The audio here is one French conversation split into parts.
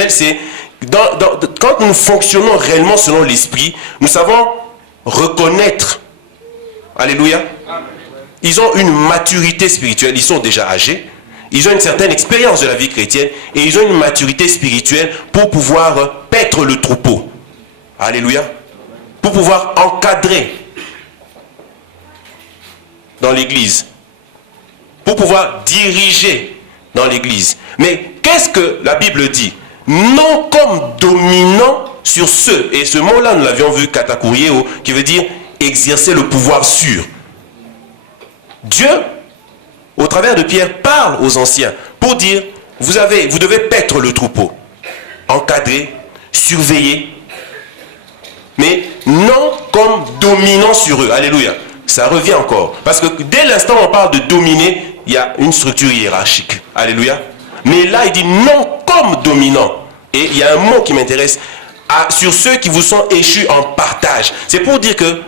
fonctionnel, c'est quand nous fonctionnons réellement selon l'esprit, nous savons reconnaître. Alléluia. Ils ont une maturité spirituelle, ils sont déjà âgés, ils ont une certaine expérience de la vie chrétienne et ils ont une maturité spirituelle pour pouvoir paître le troupeau. Alléluia. Pour pouvoir encadrer dans l'église, pour pouvoir diriger dans l'église. Mais qu'est-ce que la Bible dit? Non comme dominant sur ceux, et ce mot-là nous l'avions vu, katakurieo, qui veut dire exercer le pouvoir sur. Dieu, au travers de Pierre, parle aux anciens pour dire, vous devez paître le troupeau, encadrer, surveiller, mais non comme dominant sur eux. Alléluia. Ça revient encore. Parce que dès l'instant où on parle de dominer, il y a une structure hiérarchique. Alléluia. Mais là, il dit non comme dominant. Et il y a un mot qui m'intéresse. Sur ceux qui vous sont échus en partage. C'est pour dire que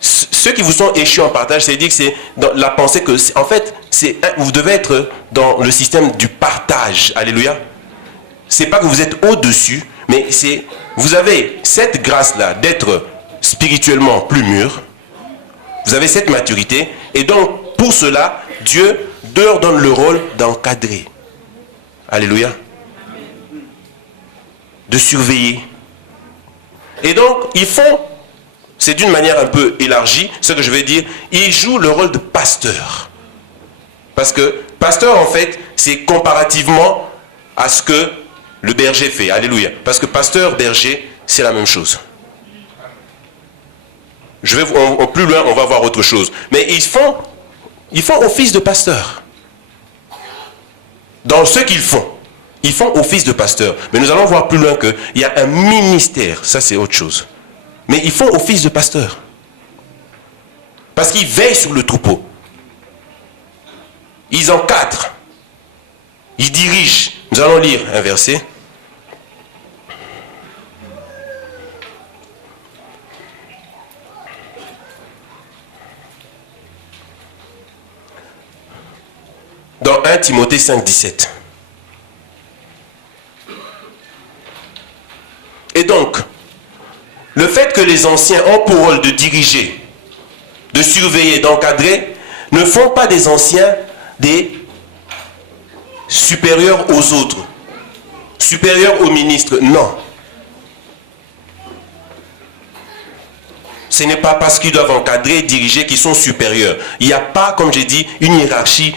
ceux qui vous sont échus en partage, c'est dire que c'est dans la pensée que, en fait, vous devez être dans le système du partage. Alléluia. C'est pas que vous êtes au-dessus, mais vous avez cette grâce-là d'être spirituellement plus mûr. Vous avez cette maturité. Et donc, pour cela, Dieu leur donne le rôle d'encadrer. Alléluia. De surveiller. Et donc, ils font, c'est d'une manière un peu élargie, ce que je vais dire, ils jouent le rôle de pasteur. Parce que pasteur, en fait, c'est comparativement à ce que le berger fait. Alléluia. Parce que pasteur, berger, c'est la même chose. Plus loin, on va voir autre chose. Mais ils font office de pasteur. Dans ce qu'ils font, ils font office de pasteur. Mais nous allons voir plus loin qu'il y a un ministère. Ça, c'est autre chose. Mais ils font office de pasteur. Parce qu'ils veillent sur le troupeau. Ils encadrent. Ils dirigent. Nous allons lire un verset. Dans 1 Timothée 5, 17. Et donc, le fait que les anciens ont pour rôle de diriger, de surveiller, d'encadrer, ne font pas des anciens des supérieurs aux autres, supérieurs aux ministres. Non. Ce n'est pas parce qu'ils doivent encadrer, diriger qu'ils sont supérieurs. Il n'y a pas, comme j'ai dit, une hiérarchie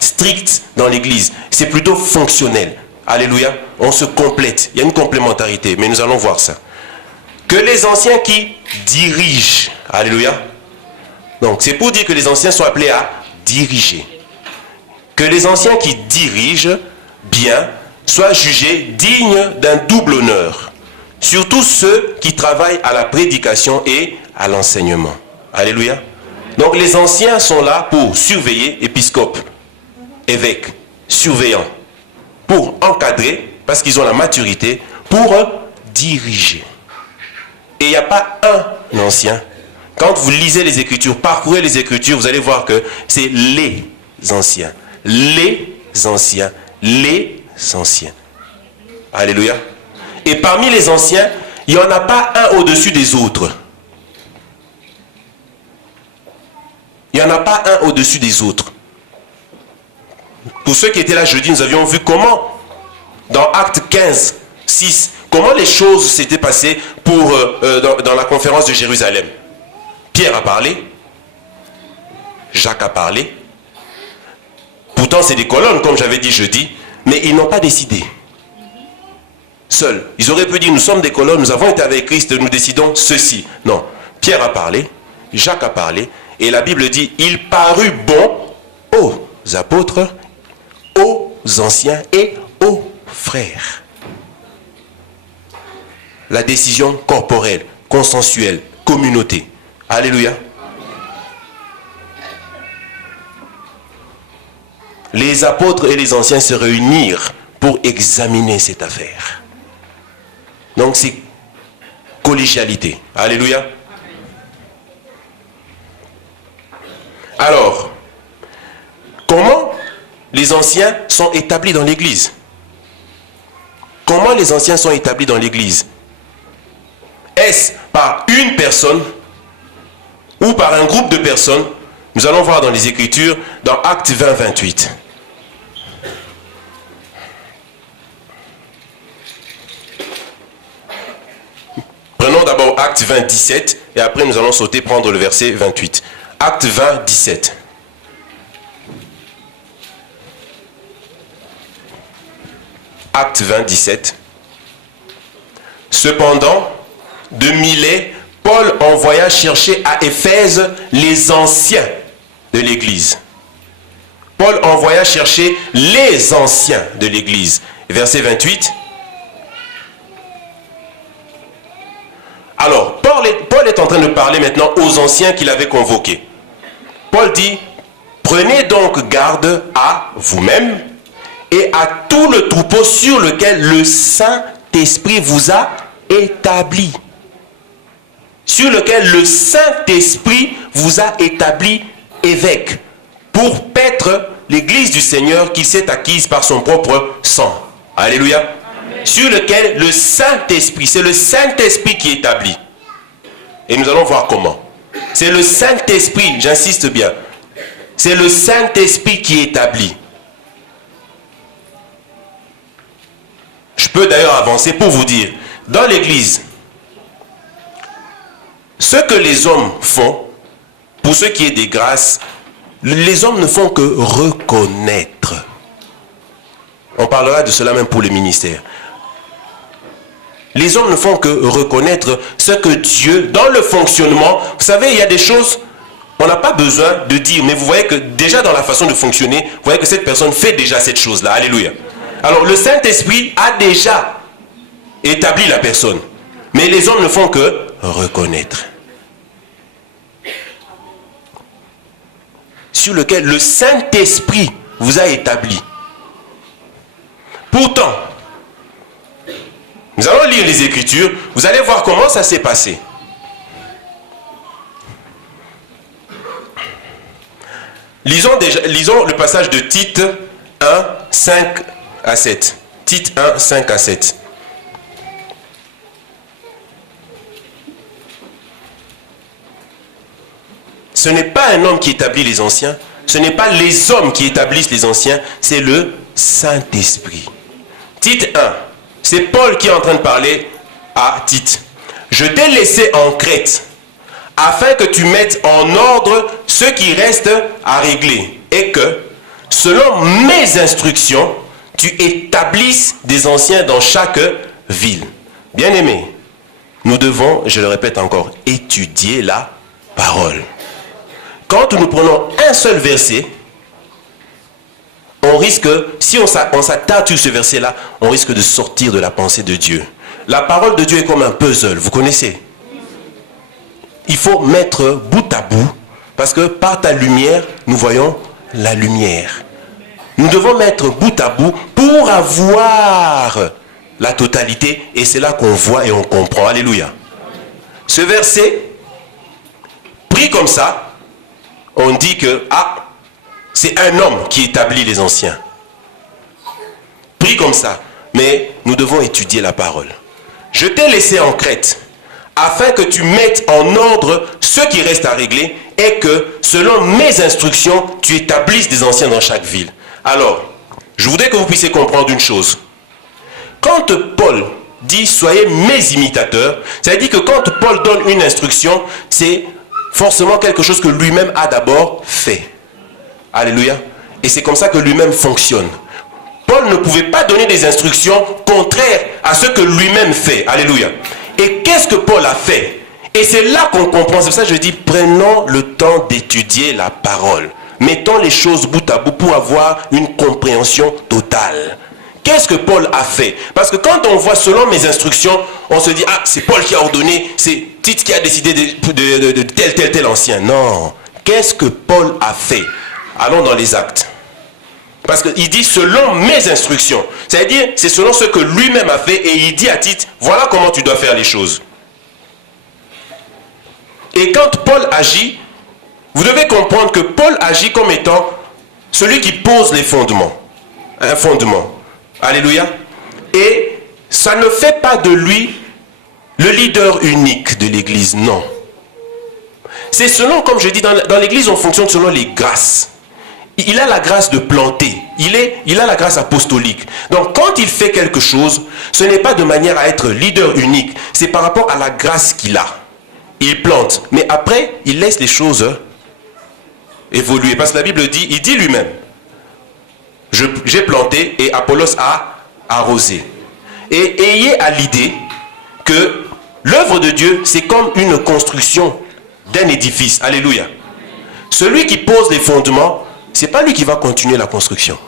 stricte dans l'église. C'est plutôt fonctionnel. Alléluia. On se complète. Il y a une complémentarité. Mais nous allons voir ça. Que les anciens qui dirigent. Alléluia. Donc, c'est pour dire que les anciens sont appelés à diriger. Que les anciens qui dirigent bien soient jugés dignes d'un double honneur. Surtout ceux qui travaillent à la prédication et à l'enseignement. Alléluia. Donc, les anciens sont là pour surveiller, épiscope, évêque, surveillant, pour encadrer, parce qu'ils ont la maturité, pour diriger. Et il n'y a pas un ancien. Quand vous lisez les Écritures, parcourez les Écritures, vous allez voir que c'est les anciens. Les anciens. Les anciens. Alléluia. Et parmi les anciens, il n'y en a pas un au-dessus des autres. Il n'y en a pas un au-dessus des autres. Pour ceux qui étaient là jeudi, nous avions vu comment, dans Actes 15, 6, comment les choses s'étaient passées dans la conférence de Jérusalem. Pierre a parlé, Jacques a parlé. Pourtant, c'est des colonnes, comme j'avais dit jeudi, mais ils n'ont pas décidé. Seuls. Ils auraient pu dire, nous sommes des colonnes, nous avons été avec Christ, nous décidons ceci. Non. Pierre a parlé, Jacques a parlé, et la Bible dit, il parut bon aux apôtres, aux anciens et aux frères. La décision corporelle, consensuelle, communauté. Alléluia. Les apôtres et les anciens se réunirent pour examiner cette affaire. Donc c'est collégialité. Alléluia. Alors, comment les anciens sont établis dans l'église? comment les anciens sont établis dans l'Église? Est-ce par une personne ou par un groupe de personnes? Nous allons voir dans les Écritures, dans Actes 20, 28. Prenons d'abord Actes 20, 17 et après nous allons sauter prendre le verset 28. Actes 20, 17. Actes 20, 17. Cependant, de Milet, Paul envoya chercher à Éphèse les anciens de l'Église. Paul envoya chercher les anciens de l'Église. Verset 28. Alors, Paul est en train de parler maintenant aux anciens qu'il avait convoqués. Paul dit, prenez donc garde à vous-même et à tout le troupeau sur lequel le Saint-Esprit vous a établi. Sur lequel le Saint-Esprit vous a établi évêque pour paître l'église du Seigneur qu'il s'est acquise par son propre sang. Alléluia. Amen. Sur lequel le Saint-Esprit, c'est le Saint-Esprit qui établit. Et nous allons voir comment. C'est le Saint-Esprit, j'insiste bien. C'est le Saint-Esprit qui établit. Je peux d'ailleurs avancer pour vous dire, dans l'église, ce que les hommes font, pour ce qui est des grâces, les hommes ne font que reconnaître. On parlera de cela même pour le ministère. Les hommes ne font que reconnaître ce que Dieu, dans le fonctionnement, vous savez, il y a des choses, on n'a pas besoin de dire, mais vous voyez que déjà dans la façon de fonctionner, vous voyez que cette personne fait déjà cette chose-là. Alléluia. Alors le Saint-Esprit a déjà établi la personne, mais les hommes ne font que reconnaître. Sur lequel le Saint-Esprit vous a établi. Pourtant, nous allons lire les Écritures, vous allez voir comment ça s'est passé. Lisons le passage de Tite 1, 5 à 7. Tite 1, 5 à 7. Ce n'est pas un homme qui établit les anciens, ce n'est pas les hommes qui établissent les anciens, c'est le Saint-Esprit. Tite 1, c'est Paul qui est en train de parler à Tite. Je t'ai laissé en Crète, afin que tu mettes en ordre ce qui reste à régler, et que, selon mes instructions, tu établisses des anciens dans chaque ville. Bien-aimés, nous devons, je le répète encore, étudier la parole. Quand nous prenons un seul verset, on risque, si on s'attarde sur ce verset-là, on risque de sortir de la pensée de Dieu. La parole de Dieu est comme un puzzle, vous connaissez? Il faut mettre bout à bout, parce que par ta lumière, nous voyons la lumière. Nous devons mettre bout à bout pour avoir la totalité, et c'est là qu'on voit et on comprend. Alléluia. Ce verset, pris comme ça, on dit que, c'est un homme qui établit les anciens. Pris comme ça. Mais nous devons étudier la parole. Je t'ai laissé en Crète, afin que tu mettes en ordre ce qui reste à régler, et que, selon mes instructions, tu établisses des anciens dans chaque ville. Alors, je voudrais que vous puissiez comprendre une chose. Quand Paul dit « soyez mes imitateurs », ça veut dire que quand Paul donne une instruction, c'est forcément quelque chose que lui-même a d'abord fait. Alléluia. Et c'est comme ça que lui-même fonctionne. Paul ne pouvait pas donner des instructions contraires à ce que lui-même fait. Alléluia. Et qu'est-ce que Paul a fait? Et c'est là qu'on comprend. C'est pour ça que je dis, prenons le temps d'étudier la parole. Mettons les choses bout à bout pour avoir une compréhension totale. Qu'est-ce que Paul a fait? Parce que quand on voit selon mes instructions, on se dit, c'est Paul qui a ordonné, c'est Tite qui a décidé de tel ancien. Non. Qu'est-ce que Paul a fait? Allons dans les actes. Parce qu'il dit selon mes instructions. C'est-à-dire, c'est selon ce que lui-même a fait, et il dit à Tite, voilà comment tu dois faire les choses. Et quand Paul agit, vous devez comprendre que Paul agit comme étant celui qui pose les fondements. Un fondement. Alléluia. Et ça ne fait pas de lui le leader unique de l'église, non. C'est selon, comme je dis, dans l'église, on fonctionne selon les grâces. Il a la grâce de planter. Il a la grâce apostolique. Donc, quand il fait quelque chose, ce n'est pas de manière à être leader unique. C'est par rapport à la grâce qu'il a. Il plante. Mais après, il laisse les choses évoluer. Parce que la Bible dit, il dit lui-même, j'ai planté et Apollos a arrosé. Et ayez à l'idée que l'œuvre de Dieu, c'est comme une construction d'un édifice. Alléluia. Celui qui pose les fondements, ce n'est pas lui qui va continuer la construction.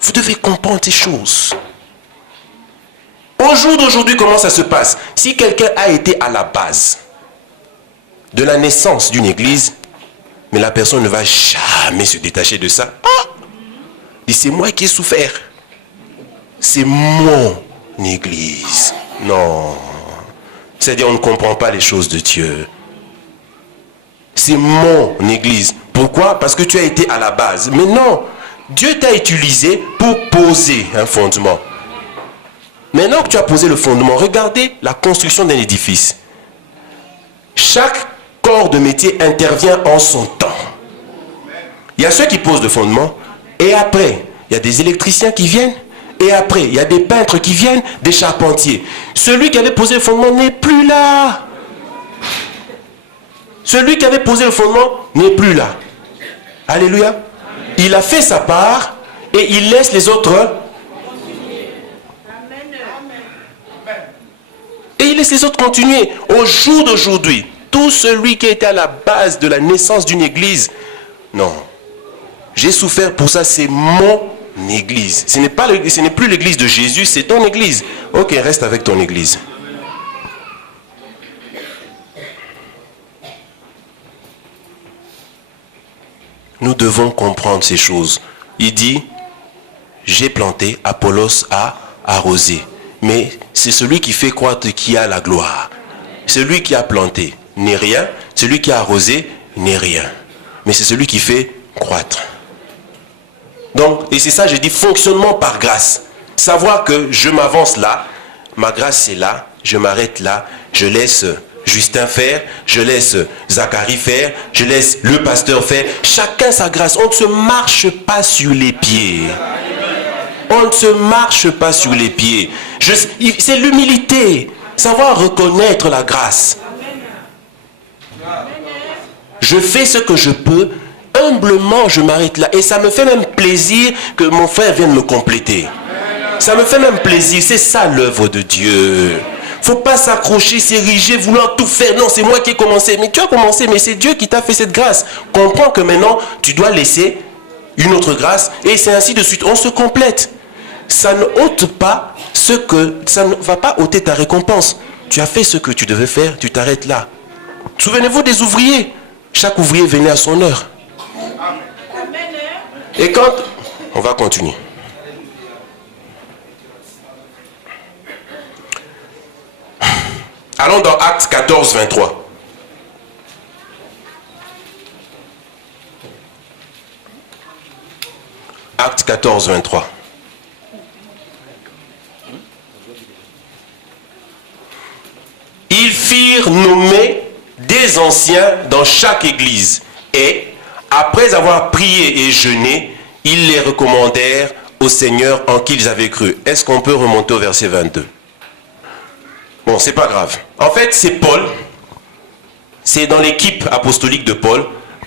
Vous devez comprendre ces choses. Au jour d'aujourd'hui, comment ça se passe? Si quelqu'un a été à la base de la naissance d'une église, mais la personne ne va jamais se détacher de ça. Ah! Et c'est moi qui ai souffert. C'est mon église. Non. C'est-à-dire, on ne comprend pas les choses de Dieu. C'est mon église. Pourquoi? Parce que tu as été à la base. Mais non, Dieu t'a utilisé pour poser un fondement. Maintenant que tu as posé le fondement, regardez la construction d'un édifice. Chaque corps de métier intervient en son temps. Il y a ceux qui posent le fondement, et après, il y a des électriciens qui viennent, et après, il y a des peintres qui viennent, des charpentiers. Celui qui avait posé le fondement n'est plus là. Celui qui avait posé le fondement n'est plus là. Alléluia. Il a fait sa part et il laisse les autres. Et il laisse les autres continuer. Au jour d'aujourd'hui, tout celui qui était à la base de la naissance d'une église, non. J'ai souffert pour ça, c'est mon église. Ce n'est plus l'église de Jésus, c'est ton église. Ok, reste avec ton église. Nous devons comprendre ces choses. Il dit, j'ai planté, Apollos a arrosé. Mais c'est celui qui fait croître qui a la gloire. Celui qui a planté n'est rien, celui qui a arrosé n'est rien. Mais c'est celui qui fait croître. Donc, et c'est ça, je dis fonctionnement par grâce. Savoir que je m'avance là, ma grâce c'est là, je m'arrête là, je laisse Justin faire, je laisse Zacharie faire, je laisse le pasteur faire. Chacun sa grâce. On ne se marche pas sur les pieds. On ne se marche pas sur les pieds. C'est l'humilité. Savoir reconnaître la grâce. Je fais ce que je peux. Humblement, je m'arrête là. Et ça me fait même plaisir que mon frère vienne me compléter. Ça me fait même plaisir. C'est ça l'œuvre de Dieu. Il ne faut pas s'accrocher, s'ériger, vouloir tout faire. Non, c'est moi qui ai commencé. Mais tu as commencé, mais c'est Dieu qui t'a fait cette grâce. Comprends que maintenant, tu dois laisser une autre grâce. Et c'est ainsi de suite. On se complète. Ça ne ôte pas ça ne va pas ôter ta récompense. Tu as fait ce que tu devais faire, tu t'arrêtes là. Souvenez-vous des ouvriers. Chaque ouvrier venait à son heure. Et quand... On va continuer. Allons dans Actes 14, 23. Actes 14, 23. Ils firent nommer des anciens dans chaque église et, après avoir prié et jeûné, ils les recommandèrent au Seigneur en qui ils avaient cru. Est-ce qu'on peut remonter au verset 22? Bon, c'est pas grave. En fait, c'est Paul. C'est dans l'équipe apostolique de Paul.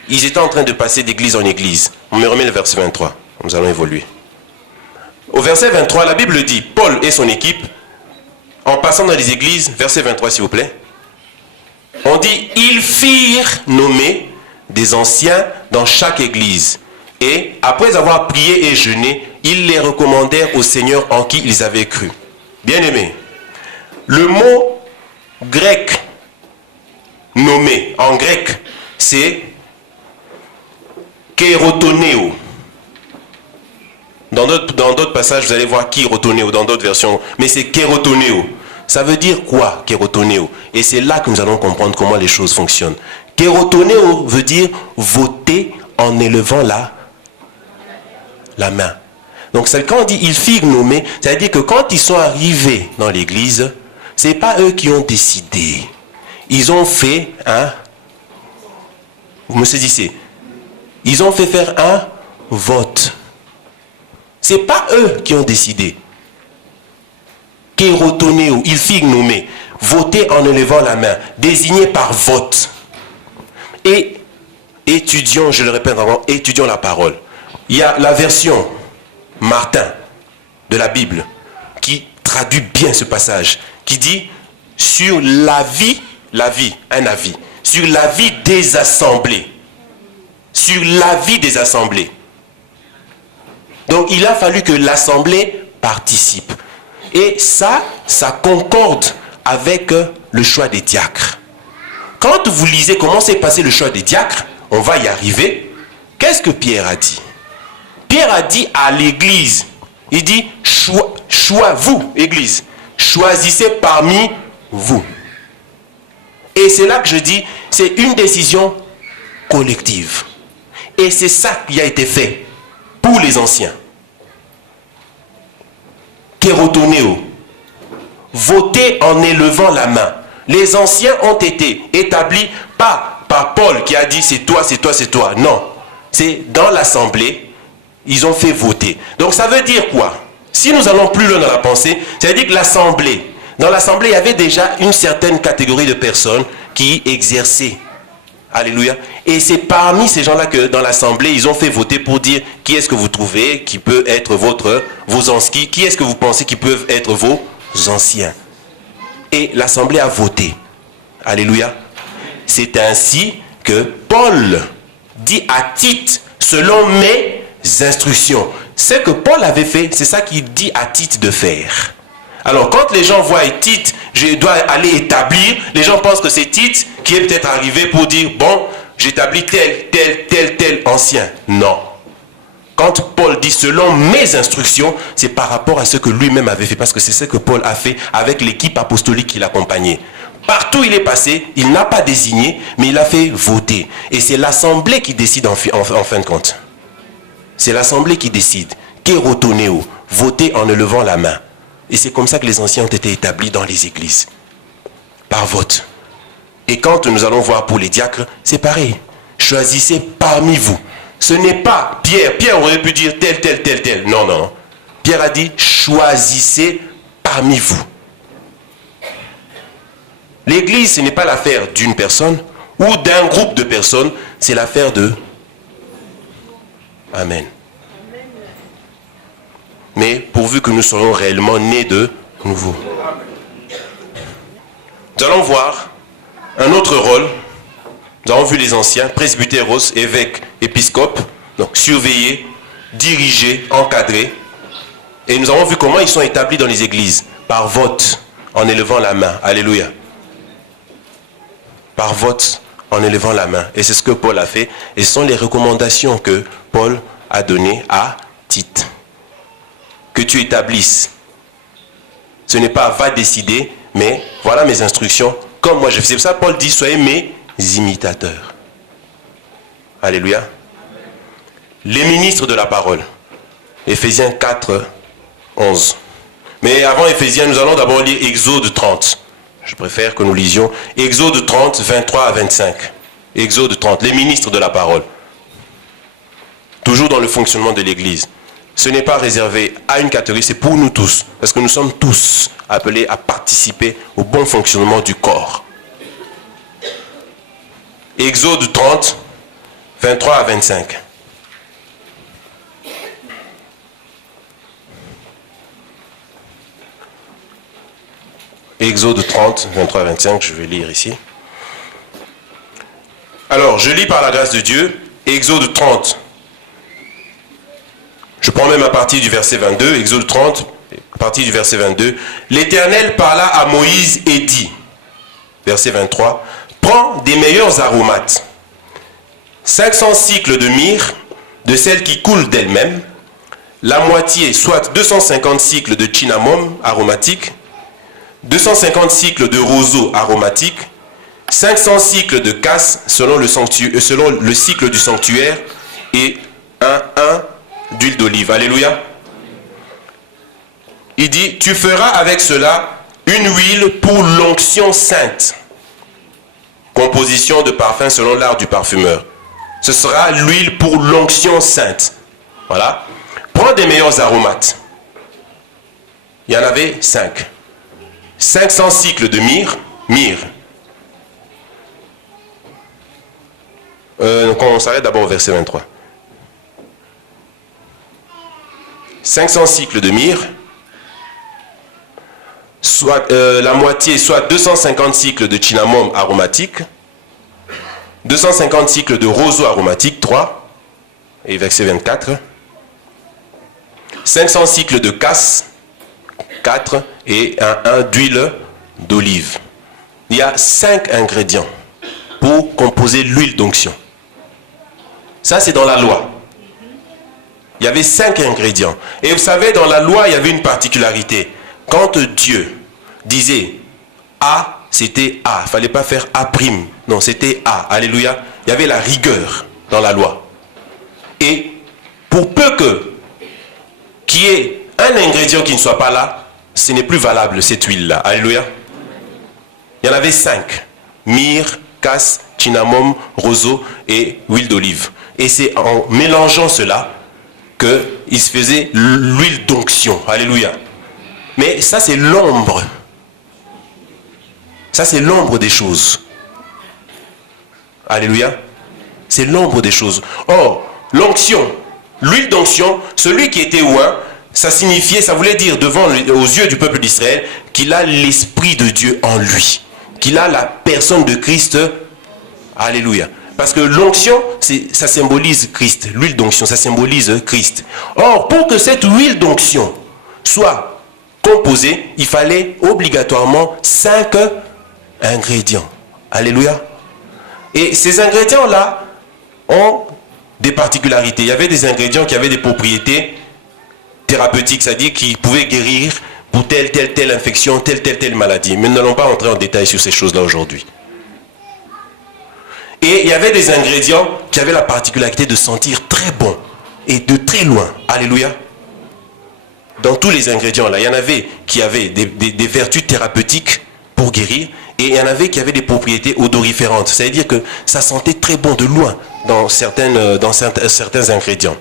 Ils étaient en train de passer d'église en église. On me remet le verset 23. Nous allons évoluer. Au verset 23, la Bible dit, Paul et son équipe, en passant dans les églises, verset 23 s'il vous plaît, on dit, ils firent nommer des anciens dans chaque église. Et après avoir prié et jeûné, ils les recommandèrent au Seigneur en qui ils avaient cru. Bien-aimés, le mot grec nommé en grec, c'est kérotoneo. Dans d'autres passages, vous allez voir kérotoneo, dans d'autres versions, mais c'est kérotoneo. Ça veut dire quoi, kérotoneo? Et c'est là que nous allons comprendre comment les choses fonctionnent. Kérotoneo veut dire voter en élevant la main. Donc quand on dit ils furent nommés, ça veut dire que quand ils sont arrivés dans l'église, ce n'est pas eux qui ont décidé. Ils ont fait un... Vous me saisissez? Ils ont fait faire un vote. Ce n'est pas eux qui ont décidé. Kérotonéo, ils furent nommés, votés en élevant la main, désignés par vote. Et étudions, je le répète encore, étudions la parole. Il y a la version Martin de la Bible qui traduit bien ce passage, qui dit sur l'avis, un avis, sur l'avis des assemblées. Sur l'avis des assemblées. Donc il a fallu que l'assemblée participe. Et ça concorde avec le choix des diacres. Quand vous lisez comment s'est passé le choix des diacres, on va y arriver. Qu'est-ce que Pierre a dit? Pierre a dit à l'église, il dit, vous, église, choisissez parmi vous. Et c'est là que je dis, c'est une décision collective. Et c'est ça qui a été fait pour les anciens. Kérotonéo, voter en élevant la main. Les anciens ont été établis pas par Paul qui a dit c'est toi, c'est toi, c'est toi. Non, c'est dans l'assemblée, ils ont fait voter. Donc ça veut dire quoi? Si nous allons plus loin dans la pensée, ça veut dire que l'assemblée, dans l'assemblée, il y avait déjà une certaine catégorie de personnes qui exerçaient. Alléluia. Et c'est parmi ces gens-là que dans l'assemblée, ils ont fait voter pour dire qui est-ce que vous trouvez qui peut être vos anciens, qui est-ce que vous pensez qui peuvent être vos anciens. Et l'assemblée a voté. Alléluia. C'est ainsi que Paul dit à Tite, selon mes instructions. Ce que Paul avait fait, c'est ça qu'il dit à Tite de faire. Alors quand les gens voient Tite, je dois aller établir, les gens pensent que c'est Tite qui est peut-être arrivé pour dire, bon, j'établis tel ancien. Non. Quand Paul dit selon mes instructions, c'est par rapport à ce que lui-même avait fait, parce que c'est ce que Paul a fait avec l'équipe apostolique qui l'accompagnait. Partout où il est passé, il n'a pas désigné, mais il a fait voter. Et c'est l'assemblée qui décide en fin de compte. C'est l'assemblée qui décide. Kérotonéo, voter en élevant la main. Et c'est comme ça que les anciens ont été établis dans les églises. Par vote. Et quand nous allons voir pour les diacres, c'est pareil. Choisissez parmi vous. Ce n'est pas Pierre. Pierre aurait pu dire tel. Non, non. Pierre a dit choisissez parmi vous. L'église, ce n'est pas l'affaire d'une personne ou d'un groupe de personnes. C'est l'affaire de... Amen. Mais pourvu que nous soyons réellement nés de nouveau. Nous allons voir un autre rôle. Nous avons vu les anciens, presbytéros, évêques, épiscopes, donc surveiller, diriger, encadrer. Et nous avons vu comment ils sont établis dans les églises, par vote, en élevant la main. Alléluia. Par vote, en élevant la main. Et c'est ce que Paul a fait. Et ce sont les recommandations que Paul a données à Tite. Que tu établisses. Ce n'est pas va décider, mais voilà mes instructions. Comme moi je fais. C'est pour ça que Paul dit soyez mes imitateurs. Alléluia. Les ministres de la parole. Éphésiens 4, 11. Mais avant Éphésiens, nous allons d'abord lire Exode 30. Je préfère que nous lisions Exode 30, 23 à 25. Exode 30, les ministres de la parole. Toujours dans le fonctionnement de l'Église. Ce n'est pas réservé à une catégorie, c'est pour nous tous. Parce que nous sommes tous appelés à participer au bon fonctionnement du corps. Exode 30, 23 à 25. Exode 30, 23 à 25, je vais lire ici. Alors, je lis par la grâce de Dieu, Exode 30. Je prends même à partir du verset 22, Exode 30, à partir du verset 22. L'Éternel parla à Moïse et dit, verset 23, prends des meilleurs aromates, 500 cycles de myrrhe, de celles qui coulent d'elles-mêmes, la moitié, soit 250 cycles de cinnamome aromatique, 250 cycles de roseau aromatique, 500 cycles de casse selon le cycle du sanctuaire et un d'huile d'olive. Alléluia. il dit, tu feras avec cela une huile pour l'onction sainte. Composition de parfum selon l'art du parfumeur. Ce sera l'huile pour l'onction sainte. Voilà. Prends des meilleurs aromates. Il y en avait 5. 500 cycles de myrrhe. On s'arrête d'abord au verset 23. 500 cycles de myrrhe, soit la moitié, soit 250 cycles de cinnamome aromatique, 250 cycles de roseau aromatique, 3, et verset 24, 500 cycles de casse, 4, et un d'huile d'olive. Il y a 5 ingrédients pour composer l'huile d'onction. Ça, c'est dans la loi. Il y avait 5 ingrédients. Et vous savez, dans la loi, il y avait une particularité. Quand Dieu disait A, c'était A. Il ne fallait pas faire A'. Non, c'était A. Alléluia. Il y avait la rigueur dans la loi. Et pour peu qu'il y ait un ingrédient qui ne soit pas là, ce n'est plus valable, cette huile-là. Alléluia. Il y en avait 5. Myrrhe, casse, cinnamome, roseau et huile d'olive. Et c'est en mélangeant cela qu'il se faisait l'huile d'onction. Alléluia. Mais ça, c'est l'ombre. Ça, c'est l'ombre des choses. Alléluia. C'est l'ombre des choses. Or, l'onction, l'huile d'onction, celui qui était oint, ça signifiait, ça voulait dire aux yeux du peuple d'Israël qu'il a l'Esprit de Dieu en lui. Qu'il a la personne de Christ. Alléluia. Parce que l'onction, ça symbolise Christ. L'huile d'onction, ça symbolise Christ. Or, pour que cette huile d'onction soit composée, il fallait obligatoirement 5 ingrédients. Alléluia. Et ces ingrédients-là ont des particularités. Il y avait des ingrédients qui avaient des propriétés thérapeutiques, c'est-à-dire qui pouvaient guérir pour telle infection, telle maladie. Mais nous n'allons pas entrer en détail sur ces choses-là aujourd'hui. Et il y avait des ingrédients qui avaient la particularité de sentir très bon et de très loin. Alléluia. Dans tous les ingrédients là, il y en avait qui avaient des vertus thérapeutiques pour guérir, et il y en avait qui avaient des propriétés odoriférantes. C'est-à-dire que ça sentait très bon de loin dans certains ingrédients.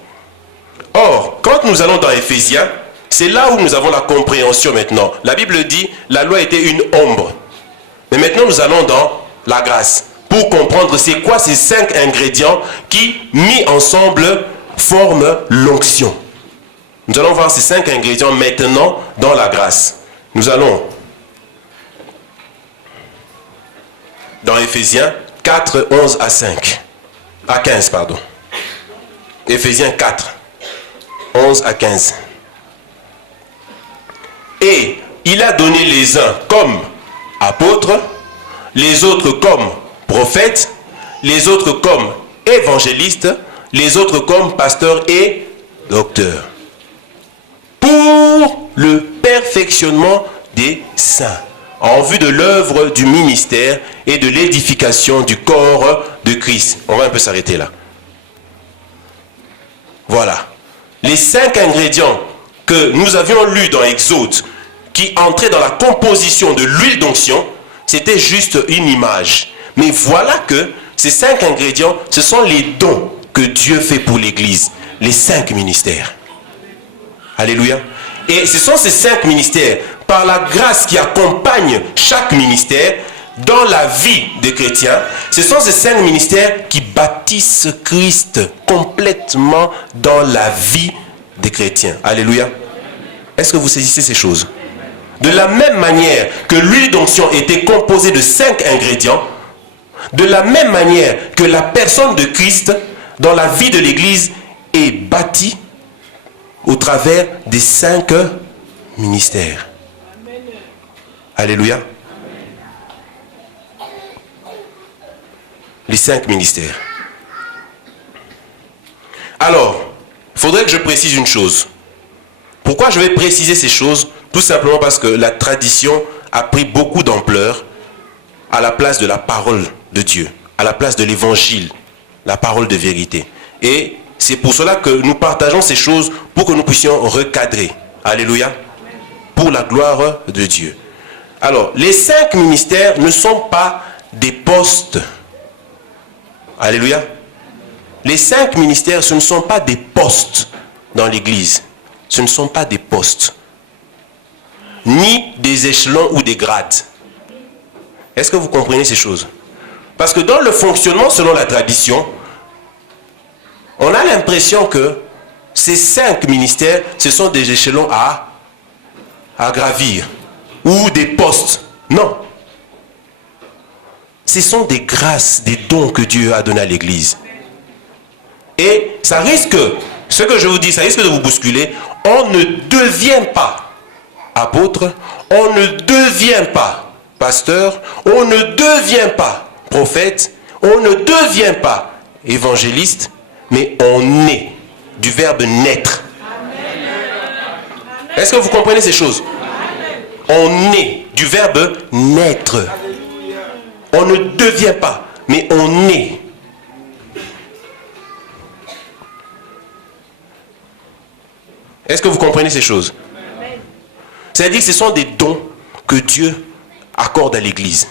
Or, quand nous allons dans Éphésiens, c'est là où nous avons la compréhension maintenant. La Bible dit, la loi était une ombre. Mais maintenant nous allons dans la grâce. Pour comprendre c'est quoi ces 5 ingrédients qui, mis ensemble, forment l'onction. Nous allons voir ces 5 ingrédients maintenant dans la grâce. Nous allons dans Éphésiens 4, 11 à 5. À 15, pardon. Éphésiens 4, 11 à 15. Et il a donné les uns comme apôtres, les autres comme prophètes, les autres comme évangélistes, les autres comme pasteurs et docteurs. Pour le perfectionnement des saints, en vue de l'œuvre du ministère et de l'édification du corps de Christ. On va un peu s'arrêter là. Voilà. Les 5 ingrédients que nous avions lus dans Exode, qui entraient dans la composition de l'huile d'onction, c'était juste une image. Mais voilà que ces 5 ingrédients, ce sont les dons que Dieu fait pour l'Église. Les 5 ministères. Alléluia. Et ce sont ces 5 ministères, par la grâce qui accompagne chaque ministère dans la vie des chrétiens, ce sont ces 5 ministères qui bâtissent Christ complètement dans la vie des chrétiens. Alléluia. Est-ce que vous saisissez ces choses? De la même manière que l'huile d'onction était composée de 5 ingrédients, de la même manière que la personne de Christ dans la vie de l'Église est bâtie au travers des 5 ministères. Alléluia. Les 5 ministères. Alors, il faudrait que je précise une chose. Pourquoi je vais préciser ces choses? Tout simplement parce que la tradition a pris beaucoup d'ampleur à la place de la parole de Dieu, à la place de l'évangile, la parole de vérité. Et c'est pour cela que nous partageons ces choses pour que nous puissions recadrer. Alléluia. pour la gloire de Dieu. Alors, les 5 ministères ne sont pas des postes. Alléluia. Les 5 ministères, ce ne sont pas des postes dans l'Église. Ce ne sont pas des postes. Ni des échelons ou des grades. Est-ce que vous comprenez ces choses? Parce que dans le fonctionnement selon la tradition, on a l'impression que ces 5 ministères, ce sont des échelons à gravir. Ou des postes. Non. Ce sont des grâces, des dons que Dieu a donnés à l'Église. Et ça risque, ce que je vous dis, ça risque de vous bousculer. On ne devient pas apôtre, on ne devient pas pasteur, on ne devient pas prophète, on ne devient pas évangéliste, mais on est du verbe naître. Est-ce que vous comprenez ces choses? On est du verbe naître. On ne devient pas, mais on est. Est-ce que vous comprenez ces choses? C'est-à-dire que ce sont des dons que Dieu accorde à l'Église.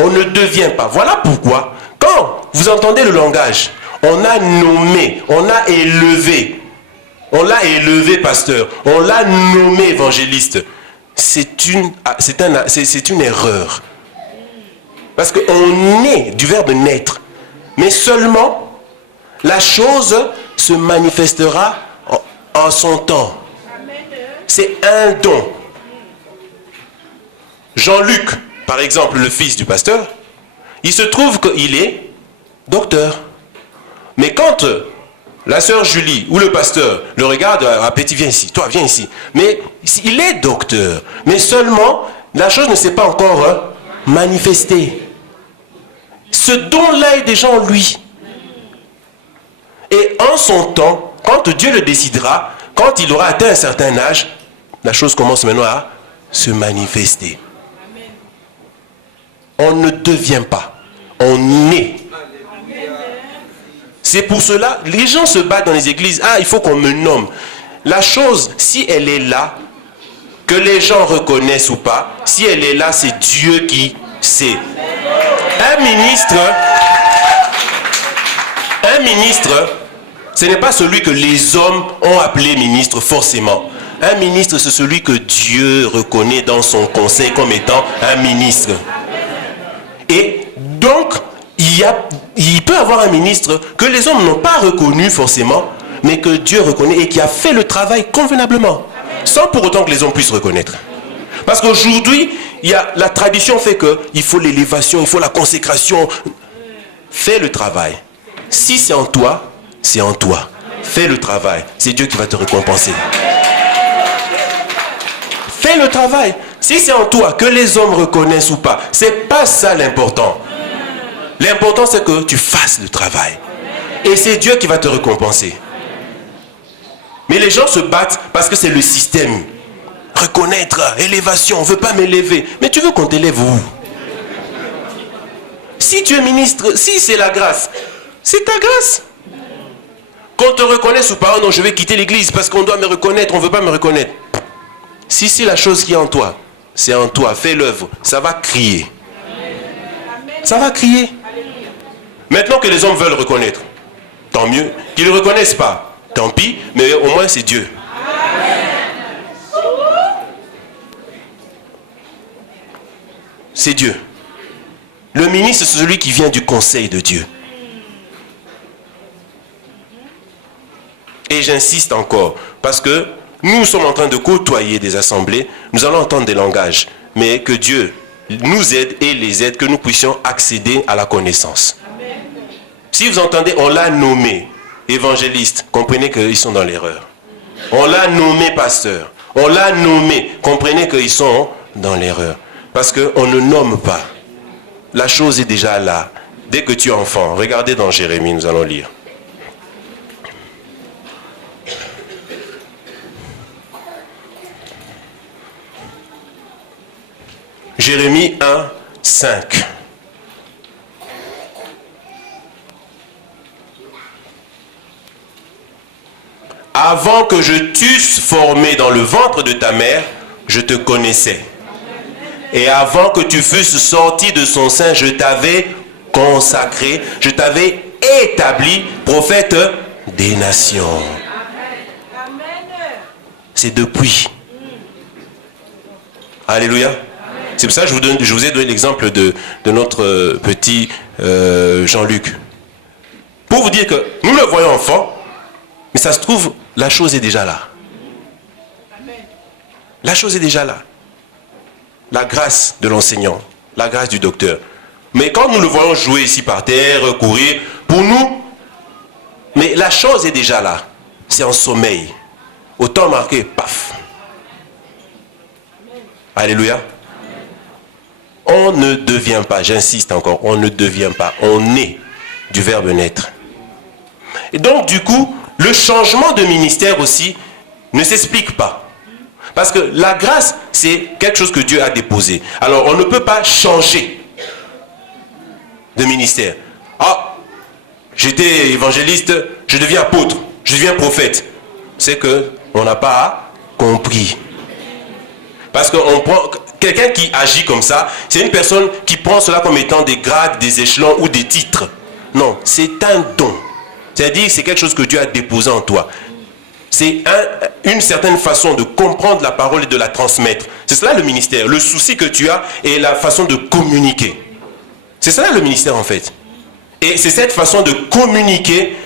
On ne devient pas. Voilà pourquoi, quand vous entendez le langage, on a nommé, on a élevé. On l'a élevé pasteur, on l'a nommé évangéliste. C'est une erreur. Parce qu'on est du verbe naître. Mais seulement, la chose se manifestera en son temps. C'est un don. Jean-Luc, par exemple, le fils du pasteur, il se trouve qu'il est docteur. Mais quand la sœur Julie ou le pasteur le regarde, ah petit, viens ici, toi viens ici. Mais il est docteur. Mais seulement, la chose ne s'est pas encore manifestée. Ce don-là est déjà en lui. Et en son temps, quand Dieu le décidera, quand il aura atteint un certain âge, la chose commence maintenant à se manifester. On ne devient pas, on est. C'est pour cela, les gens se battent dans les églises. Ah, il faut qu'on me nomme. La chose, si elle est là, que les gens reconnaissent ou pas, si elle est là, c'est Dieu qui sait. Un ministre, ce n'est pas celui que les hommes ont appelé ministre forcément. Un ministre, c'est celui que Dieu reconnaît dans son conseil comme étant un ministre. Et donc, il peut y avoir un ministre que les hommes n'ont pas reconnu forcément, mais que Dieu reconnaît et qui a fait le travail convenablement, sans pour autant que les hommes puissent reconnaître. Parce qu'aujourd'hui, la tradition fait qu'il faut l'élévation, il faut la consécration. Fais le travail. Si c'est en toi, c'est en toi. Fais le travail. C'est Dieu qui va te récompenser. Fais le travail. Si c'est en toi, que les hommes reconnaissent ou pas, c'est pas ça l'important. L'important, c'est que tu fasses le travail. Et c'est Dieu qui va te récompenser. Mais les gens se battent parce que c'est le système. Reconnaître, élévation, on ne veut pas m'élever. Mais tu veux qu'on t'élève où? Si tu es ministre, si c'est la grâce, c'est ta grâce. Qu'on te reconnaisse ou pas, oh non, je vais quitter l'église parce qu'on doit me reconnaître, on ne veut pas me reconnaître. Si c'est la chose qui est en toi, c'est en toi, fais l'œuvre, ça va crier. Ça va crier. Maintenant que les hommes veulent reconnaître, tant mieux. Qu'ils ne le reconnaissent pas, tant pis, mais au moins c'est Dieu. C'est Dieu. Le ministre, c'est celui qui vient du conseil de Dieu. Et j'insiste encore, parce que nous sommes en train de côtoyer des assemblées, nous allons entendre des langages, mais que Dieu nous aide et les aide, que nous puissions accéder à la connaissance. Amen. Si vous entendez, on l'a nommé évangéliste, comprenez qu'ils sont dans l'erreur. On l'a nommé pasteur, on l'a nommé, comprenez qu'ils sont dans l'erreur. Parce qu'on ne nomme pas. La chose est déjà là. Dès que tu es enfant, regardez dans Jérémie, nous allons lire. Jérémie 1, 5. Avant que je t'eusse formé dans le ventre de ta mère, je te connaissais. Et avant que tu fusses sorti de son sein, je t'avais consacré, je t'avais établi prophète des nations. C'est depuis. Alléluia. C'est pour ça que je vous ai donné l'exemple de notre petit Jean-Luc. Pour vous dire que nous le voyons enfant, mais ça se trouve, la chose est déjà là. La chose est déjà là. La grâce de l'enseignant, la grâce du docteur. Mais quand nous le voyons jouer ici par terre, courir, pour nous, mais la chose est déjà là. C'est en sommeil. Au temps marqué, paf. Alléluia. On ne devient pas, j'insiste encore, on ne devient pas, on est du verbe naître. Et donc du coup, le changement de ministère aussi ne s'explique pas. Parce que la grâce, c'est quelque chose que Dieu a déposé. Alors on ne peut pas changer de ministère. Ah, j'étais évangéliste, je deviens apôtre, je deviens prophète. C'est qu'on n'a pas compris. Parce qu'on prend quelqu'un qui agit comme ça, c'est une personne qui prend cela comme étant des grades, des échelons ou des titres. Non, c'est un don. C'est-à-dire que c'est quelque chose que Dieu a déposé en toi. C'est une certaine façon de comprendre la parole et de la transmettre. C'est cela le ministère. Le souci que tu as est la façon de communiquer. C'est cela le ministère en fait. Et c'est cette façon de communiquer